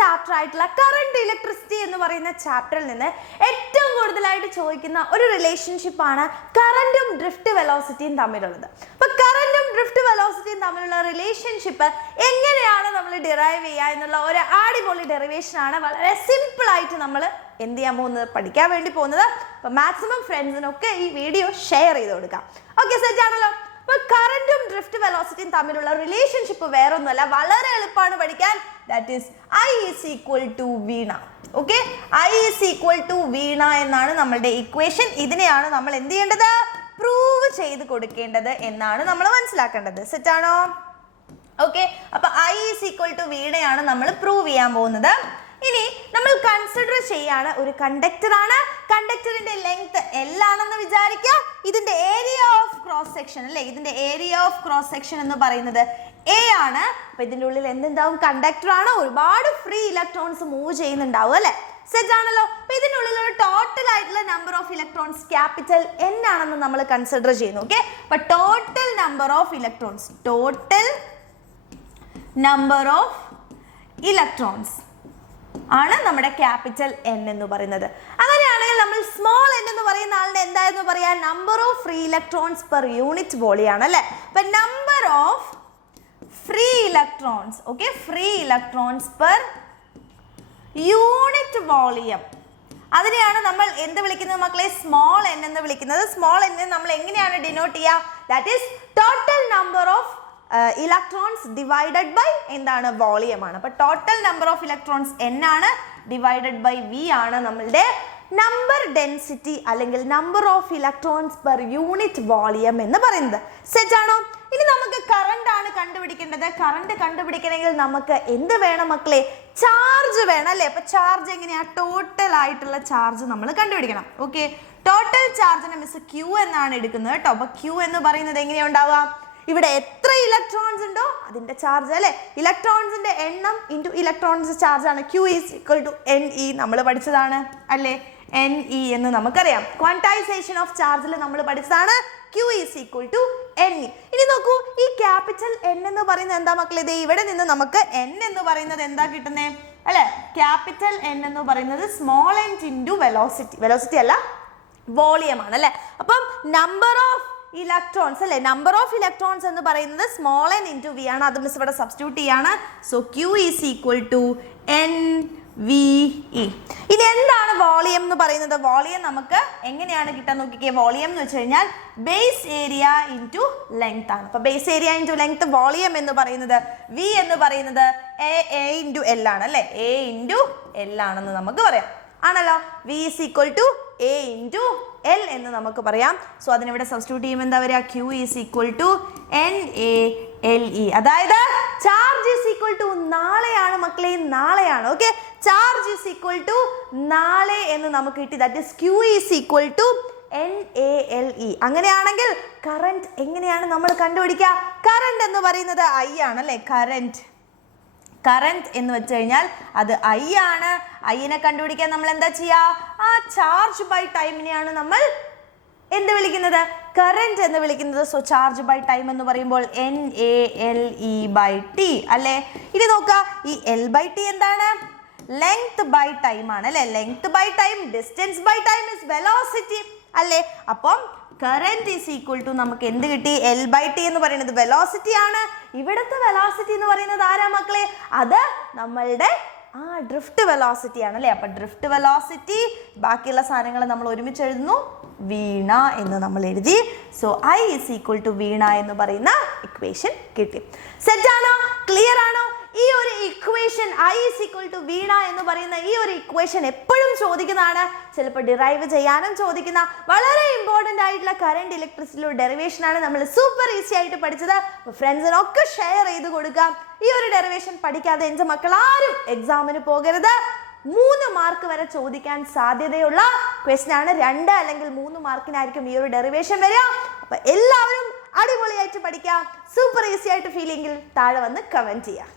Chapter ആയിട്ടുള്ള current electricity എന്ന് പറയുന്ന ചാപ്റ്ററിൽ നിന്ന് ഏറ്റവും കൂടുതലായിട്ട് ചോദിക്കുന്ന ഒരു റിലേഷൻഷിപ്പ് ആണ് കറന്റും ഡ്രിഫ്റ്റ് വെലോസിറ്റിയും തമ്മിലുള്ളത്. അപ്പൊ കറന്റും ഡ്രിഫ്റ്റ് വെലോസിറ്റിയും തമ്മിലുള്ള റിലേഷൻഷിപ്പ് എങ്ങനെയാണ് നമ്മൾ ഡിറൈവ് ചെയ്യുക എന്നുള്ള ഒരു അടിപൊളി ഡെറിവേഷൻ ആണ്. വളരെ സിമ്പിൾ ആയിട്ട് നമ്മൾ എന്ത് ചെയ്യാൻ പോകുന്നത്, പഠിക്കാൻ വേണ്ടി പോകുന്നത്. അപ്പൊ മാക്സിമം ഫ്രണ്ട്സിനൊക്കെ ഈ വീഡിയോ ഷെയർ ചെയ്ത് കൊടുക്കാം. ഓക്കെ, സെറ്റ് ആണല്ലോ. അപ്പൊ കറന്റും ഡ്രിഫ്റ്റ് വെലോസിറ്റിയും തമ്മിലുള്ള റിലേഷൻഷിപ്പ് വേറെ ഒന്നുമല്ല, വളരെ എളുപ്പമാണ് പഠിക്കാൻ. That is I is equal to Veena. Okay, I is equal to വീണ എന്നാണ് നമ്മളുടെ ഇക്വേഷൻ. ഇതിനെയാണ് നമ്മൾ എന്ത് ചെയ്യേണ്ടത്, പ്രൂവ് ചെയ്ത് കൊടുക്കേണ്ടത് എന്നാണ് നമ്മൾ മനസ്സിലാക്കേണ്ടത്. സെറ്റ് ആണോ? ഓക്കെ, അപ്പൊ I is equal to വീണയാണ് നമ്മൾ പ്രൂവ് ചെയ്യാൻ പോകുന്നത്. ഇനി നമ്മൾ കൺസിഡർ ചെയ്യാണ് ഒരു കണ്ടക്ടർ ആണ്. കണ്ടക്ടറിന്റെ ലെങ്ത് L ആണെന്ന് വിചാരിക്കുക. ഇതിന്റെ ഏരിയ ഓഫ് ക്രോസ് സെക്ഷൻ അല്ലേ, ഇതിന്റെ ഏരിയ ഓഫ് ക്രോസ് സെക്ഷൻ എന്ന് പറയുന്നത് A ആണ്. അപ്പൊ ഇതിന്റെ ഉള്ളിൽ എന്തുണ്ടാവും, കണ്ടക്ടർ ആണ്. ഒരുപാട് ഫ്രീ ഇലക്ട്രോൺസ് മൂവ് ചെയ്യുന്നുണ്ടാവും അല്ലെ. സെറ്റ് ആണല്ലോ. അപ്പൊ ഇതിനുള്ളിൽ ഒരു ടോട്ടൽ ആയിട്ടുള്ള number of electrons capital N ആണെന്ന് നമ്മൾ കൺസിഡർ ചെയ്യുന്നു. ഓക്കെ, അപ്പൊ total number of electrons, total number of electrons ആണ് നമ്മുടെ ക്യാപിറ്റൽ N എന്ന് പറയുന്നത്. അങ്ങനെയാണെങ്കിൽ നമ്മൾ സ്മോൾ n എന്ന് പറയുന്ന ആളുടെ എന്തായിരുന്നു പറയാ, number of free electrons per unit volume ആണ് അല്ലെ. അപ്പൊ number of free electrons, okay, free electrons per unit volume, അതിനെയാണ് നമ്മൾ എന്ത് വിളിക്കുന്നത് മക്കളെ, സ്മോൾ n എന്ന് വിളിക്കുന്നത്. സ്മോൾ n നമ്മൾ എങ്ങനെയാണ് ഡിനോട്ട് ചെയ്യുക, that is total number of electrons divided by എന്താണ്, വോളിയം ആണ്. അപ്പൊ total number of electrons N ആണ്, ഡിവൈഡഡ് ബൈ V ആണ് നമ്മളുടെ നമ്പർ ഡെൻസിറ്റി അല്ലെങ്കിൽ number of electrons per unit volume എന്ന് പറയുന്നത്. സെറ്റ് ആണോ? ഇനി നമുക്ക് കറണ്ട് ആണ് കണ്ടുപിടിക്കേണ്ടത്. കറണ്ട് കണ്ടുപിടിക്കണമെങ്കിൽ നമുക്ക് എന്ത് വേണം മക്കളെ, ചാർജ് വേണം അല്ലേ. അപ്പൊ ചാർജ് എങ്ങനെയാ, ടോട്ടൽ ആയിട്ടുള്ള ചാർജ് നമ്മൾ കണ്ടുപിടിക്കണം. ഓക്കെ, ടോട്ടൽ ചാർജിനെ മിസ് Q എന്നാണ് എടുക്കുന്നത് കേട്ടോ. അപ്പൊ Q എന്ന് പറയുന്നത് എങ്ങനെയാ ഉണ്ടാവുക, ഇവിടെ എത്ര ഇലക്ട്രോൺസ് ഉണ്ടോ അതിന്റെ ചാർജ് അല്ലെ, ഇലക്ട്രോൺസിന്റെ എണ്ണം ഇൻറ്റു ഇലക്ട്രോൺസ് ചാർജ് ആണ്. Q is equal to NE നമ്മൾ പഠിച്ചതാണ് അല്ലേ, NE എന്ന് നമുക്കറിയാം. ക്വാണ്ടൈസേഷൻ ഓഫ് ചാർജിൽ നമ്മൾ പഠിച്ചതാണ് Q is equal to NE. ഇനി നോക്കൂ, ഈ ക്യാപിറ്റൽ N എന്ന് പറയുന്നത് എന്താ മക്കളെ, ഇത് ഇവിടെ നിന്ന് നമുക്ക് N എന്ന് പറയുന്നത് എന്താ കിട്ടുന്നേ അല്ലെ, ക്യാപിറ്റൽ N എന്ന് പറയുന്നത് small n into velocity, velocity അല്ല വോളിയം ആണ് അല്ലെ. അപ്പം നമ്പർ ഓഫ് ഇലക്ട്രോൺസ് അല്ലെ, നമ്പർ ഓഫ് ഇലക്ട്രോൺസ് എന്ന് പറയുന്നത് സ്മോൾ n ഇൻറ്റു V ആണ്. അത് മിസ് ഇവിടെ സബ്സ്റ്റിറ്റ്യൂട്ട് ചെയ്യാണ്. So Q is equal to NVE. ഇനി എന്താണ് വോളിയം എന്ന് പറയുന്നത്, വോളിയം നമുക്ക് എങ്ങനെയാണ് കിട്ടാൻ നോക്കിക്കേ. വോളിയം എന്ന് വെച്ച് കഴിഞ്ഞാൽ ബേസ് ഏരിയ ഇൻറ്റു ലെങ്ത് ആണ്. അപ്പൊ base area into length, volume എന്ന് പറയുന്നത് V എന്ന് പറയുന്നത് A ഇൻറ്റു L ആണ് അല്ലെ, A ഇൻറ്റു L ആണെന്ന് നമുക്ക് പറയാം ആണല്ലോ. V is equal to A into L എന്ന് നമുക്ക് പറയാം. സോ അതിനിവിടെ സബ്സ്റ്റിറ്റ്യൂട്ട് ചെയ്യുമ്പോൾ എന്താ പറയുക, Q is equal to NaLe. അതായത് ചാർജ് ഈസ് ഈക്വൽ ടു നാളെയാണ് മക്കളെ, നാളെയാണ്. Okay, charge is equal to നാളെ എന്ന് നമുക്ക് കിട്ടി. That is Q is equal to NaLe. അങ്ങനെയാണെങ്കിൽ കറന്റ് എങ്ങനെയാണ് നമ്മൾ കണ്ടുപിടിക്കുക, കറന്റ് എന്ന് പറയുന്നത് I ആണ് അല്ലെ. കറന്റ് എന്ന് വെച്ച് കഴിഞ്ഞാൽ അത് I ആണ്. ഐനെ കണ്ടുപിടിക്കാൻ നമ്മൾ എന്താ ചെയ്യുക, ആ ചാർജ് ബൈ ടൈമിനെയാണ് നമ്മൾ എന്ത് വിളിക്കുന്നത്, കറന്റ് എന്ന് വിളിക്കുന്നത്. സോ ചാർജ് ബൈ ടൈം എന്ന് പറയുമ്പോൾ NaLe/T അല്ലേ. ഇനി നോക്കുക, ഈ L/T എന്താണ്, ലെങ്ത് ബൈ ടൈം ആണ് അല്ലെ. Length by time, distance by time is velocity അല്ലേ. അപ്പം കറന്റ് ഈസ് ഈക്വൽ ടു നമുക്ക് എന്ത് കിട്ടി, L/T എന്ന് പറയുന്നത് വെലോസിറ്റി ആണ്. ഇവിടുത്തെ വെലോസിറ്റി എന്ന് പറയുന്നത് ആരാ മക്കളെ, അത് നമ്മളുടെ ഡ്രിഫ്റ്റ് വെലോസിറ്റി ആണ് അല്ലേ. അപ്പൊ ഡ്രിഫ്റ്റ് വെലോസിറ്റി, ബാക്കിയുള്ള സാധനങ്ങൾ നമ്മൾ ഒരുമിച്ച് എഴുതുന്നു, വീണ എന്ന് നമ്മൾ എഴുതി. So I is equal to വീണ എന്ന് പറയുന്ന ഇക്വേഷൻ കിട്ടി. സെറ്റ് ആണോ, ക്ലിയർ ആണോ? ഈ ഒരു equation I is equal to വീണ എന്ന് പറയുന്ന ഈ ഒരു ഇക്വേഷൻ എപ്പോഴും ചോദിക്കുന്നതാണ്, ചിലപ്പോൾ ഡിറൈവ് ചെയ്യാനും ചോദിക്കുന്ന വളരെ ഇമ്പോർട്ടൻ്റ് ആയിട്ടുള്ള കറന്റ് ഇലക്ട്രിസിറ്റിയുടെ ഡെറിവേഷൻ ആണ്. നമ്മൾ സൂപ്പർ ഈസി ആയിട്ട് പഠിച്ചത്. ഫ്രണ്ട്സിനൊക്കെ ഷെയർ ചെയ്ത് കൊടുക്കാം. ഈ ഒരു ഡെറിവേഷൻ പഠിക്കാതെ എൻ്റെ മക്കൾ ആരും എക്സാമിന് പോകരുത്. 3 മാർക്ക് വരെ ചോദിക്കാൻ സാധ്യതയുള്ള ക്വസ്റ്റ്യൻ ആണ്. 2 അല്ലെങ്കിൽ 3 മാർക്കിനായിരിക്കും ഈ ഒരു ഡെറിവേഷൻ വരിക. അപ്പൊ എല്ലാവരും അടിപൊളിയായിട്ട് പഠിക്കാം. സൂപ്പർ ഈസി ആയിട്ട് ഫീൽ എങ്കിൽ താഴെ വന്ന് കമന്റ് ചെയ്യാം.